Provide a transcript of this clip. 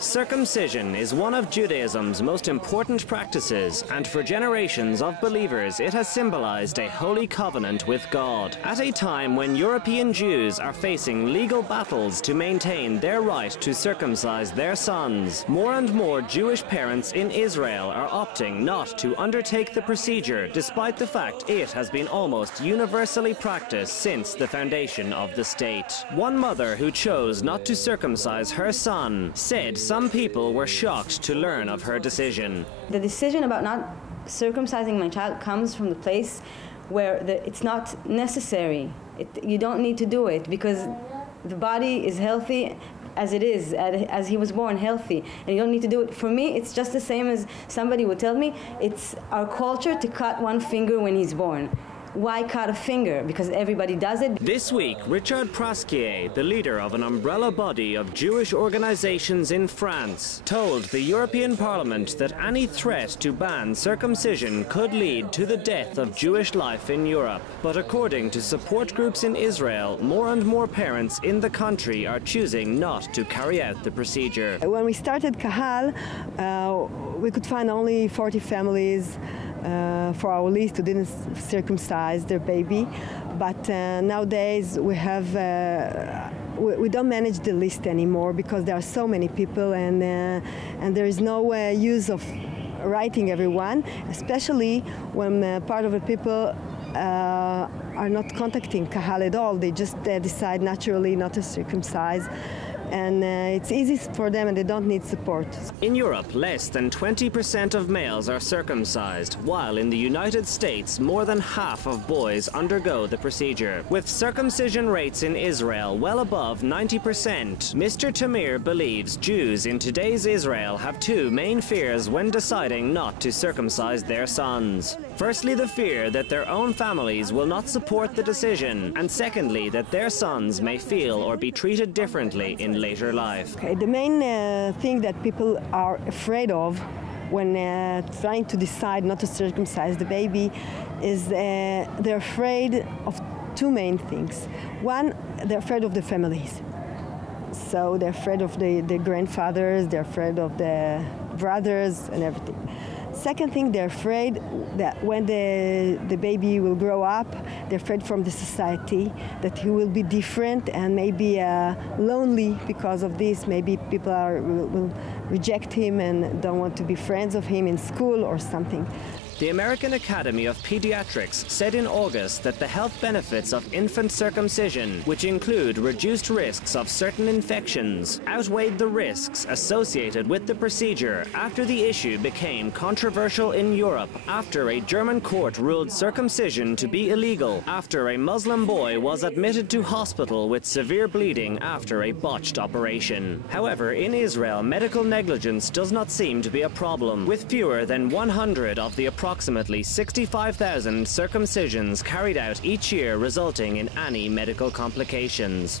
Circumcision is one of Judaism's most important practices, and for generations of believers it has symbolized a holy covenant with God. At a time when European Jews are facing legal battles to maintain their right to circumcise their sons, more and more Jewish parents in Israel are opting not to undertake the procedure, despite the fact it has been almost universally practiced since the foundation of the state. One mother who chose not to circumcise her son said some people were shocked to learn of her decision. The decision about not circumcising my child comes from the place where it's not necessary. You don't need to do it because the body is healthy as it is, as he was born healthy, and you don't need to do it. For me, it's just the same as somebody would tell me, it's our culture to cut one finger when he's born. Why cut a finger? Because everybody does it. This week, Richard Prasquier, the leader of an umbrella body of Jewish organizations in France, told the European Parliament that any threat to ban circumcision could lead to the death of Jewish life in Europe. But according to support groups in Israel, more and more parents in the country are choosing not to carry out the procedure. When we started Kahal, we could find only 40 families for our list who didn't circumcise their baby, but nowadays we have we don't manage the list anymore because there are so many people, and there is no use of writing everyone, especially when part of the people are not contacting Kahal at all. They just decide naturally not to circumcise. And it's easy for them and they don't need support. In Europe, less than 20% of males are circumcised, while in the United States, more than half of boys undergo the procedure. With circumcision rates in Israel well above 90%, Mr. Tamir believes Jews in today's Israel have two main fears when deciding not to circumcise their sons. Firstly, the fear that their own families will not support the decision, and secondly, that their sons may feel or be treated differently in later life. Okay, the main thing that people are afraid of when trying to decide not to circumcise the baby is they're afraid of two main things. One, they're afraid of the families. So they're afraid of the grandfathers, they're afraid of the brothers and everything. Second thing, they're afraid that when the baby will grow up, they're afraid from the society that he will be different and maybe lonely because of this. Maybe people will reject him and don't want to be friends of him in school or something. The American Academy of Pediatrics said in August that the health benefits of infant circumcision, which include reduced risks of certain infections, outweighed the risks associated with the procedure after the issue became controversial in Europe after a German court ruled circumcision to be illegal after a Muslim boy was admitted to hospital with severe bleeding after a botched operation. However, in Israel, medical negligence does not seem to be a problem, with fewer than 100 of the approximately 65,000 circumcisions carried out each year resulting in any medical complications.